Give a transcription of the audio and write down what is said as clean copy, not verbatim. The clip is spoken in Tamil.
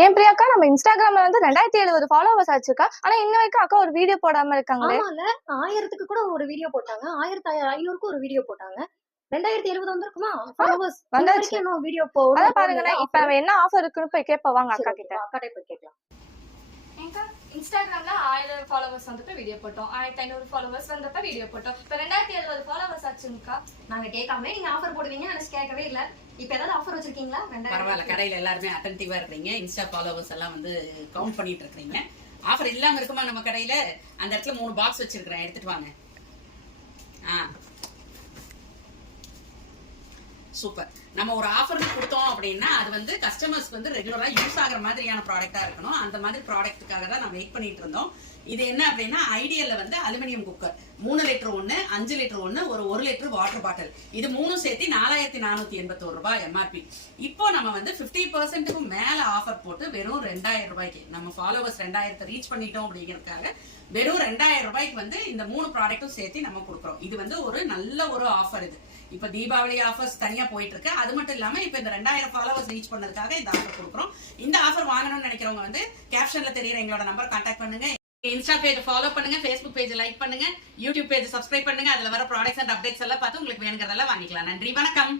ஏன் பிரியாக்கா நம்ம இன்ஸ்டாகிராம்ல வந்து 2070 ஃபாலோவர்ஸ் ஆச்சுக்கா. ஆனா இன்ன வரைக்கும் அக்கா ஒரு வீடியோ போடாம இருக்காங்களே. ஆமால 1000க்கு கூட ஒரு வீடியோ போட்டாங்க, 1500க்கு ஒரு வீடியோ போட்டாங்க. 2070 வந்திருக்குமா ஃபாலோவர்ஸ்? வந்தாச்சு. இன்னும் வீடியோ அதான் பாருங்க, இப்ப அவ என்ன ஆஃபர் இருக்குன்னு போய் கேட்ப வாங்க அக்கா கிட்ட. அக்காட்ட போய் கேட்கலாம். ஏங்கா இன்ஸ்டாகிராம்ல 1000 ஃபாலோவர்ஸ் வந்தப்ப வீடியோ போட்டோம், 1500 ஃபாலோவர்ஸ் வந்தப்ப வீடியோ போட்டோம். இப்ப 2070 ஃபாலோவர்ஸ் ஆச்சுங்கக்கா. நாங்க கேட்காம நீங்க ஆஃபர் போடுவீங்க நினைச்சு கேட்கவே இல்ல. இப்ப ஏதாவது ஆஃபர் வச்சிருக்கீங்களா? பரவாயில்ல, கடையில எல்லாருமே அட்டென்டிவா இருக்கீங்க, இன்ஸ்டா ஃபாலோவர்ஸ் எல்லாம் வந்து கவுண்ட் பண்ணிட்டு இருக்கீங்க. ஆஃபர் இல்லாம இருக்குமா நம்ம கடையில? அந்த இடத்துல 3 பாக்ஸ் வச்சிருக்கிறேன், எடுத்துட்டு வாங்க. சூப்பர். நம்ம ஒரு ஆஃபர் கொடுத்தோம் அப்படின்னா அது வந்து கஸ்டமர்ஸ்க்கு வந்து ரெகுலரா யூஸ் ஆகிற மாதிரியான ப்ராடக்டா இருக்கணும். அந்த மாதிரி ப்ராடக்ட்டுக்காக தான் நம்ம வெயிட் பண்ணிட்டு இருந்தோம். இது என்ன அப்படின்னா ஐடியல்ல வந்து அலுமினியம் குக்கர் 3 லிட்டர் ஒன்னு, 5 லிட்டர் ஒன்னு, ஒரு 1 லிட்டர் வாட்டர் பாட்டில், இது 3 சேர்த்து 4481 ரூபாய் எம்ஆர்பி. இப்போ நம்ம வந்து 50%க்கு மேல ஆஃபர் போட்டு வெறும் 2000 ரூபாய்க்கு, நம்ம ஃபாலோவர்ஸ் 2000 ரீச் பண்ணிட்டோம் அப்படிங்கறதுக்காக வெறும் 2000 ரூபாய்க்கு வந்து இந்த 3 ப்ராடக்ட்டும் சேர்த்து நம்ம கொடுக்குறோம். இது வந்து ஒரு நல்ல ஒரு ஆஃபர். இது இப்ப தீபாவளி ஆஃபர்ஸ் தனியா போயிட்டு இருக்கு. அது மட்டும் இல்லாம இப்ப இந்த 2000 ஃபாலோவர்ஸ் ரீச் பண்ணதுக்காக இந்த ஆஃபர் கொடுக்குறோம். இந்த ஆஃபர் வாங்கணும்னு நினைக்கிறவங்க வந்து கேப்ஷன்ல தெரியற எங்களோட நம்பர் கான்டாக்ட் பண்ணுங்க. இன்ஸ்டா பேஜ் ஃபாலோ பண்ணுங்க, ஃபேஸ்புக் பேஜ் லைக் பண்ணுங்க, யூடியூப் பேஜ் சப்ஸ்கிரைப் பண்ணுங்க. அதுல வர ப்ராடக்ட்ஸ் அண்ட் அப்டேட்ஸ் எல்லாம் பார்த்து உங்களுக்கு வேணுங்கிறதெல்லாம் வாங்கிக்கலாம். நன்றி, வணக்கம்.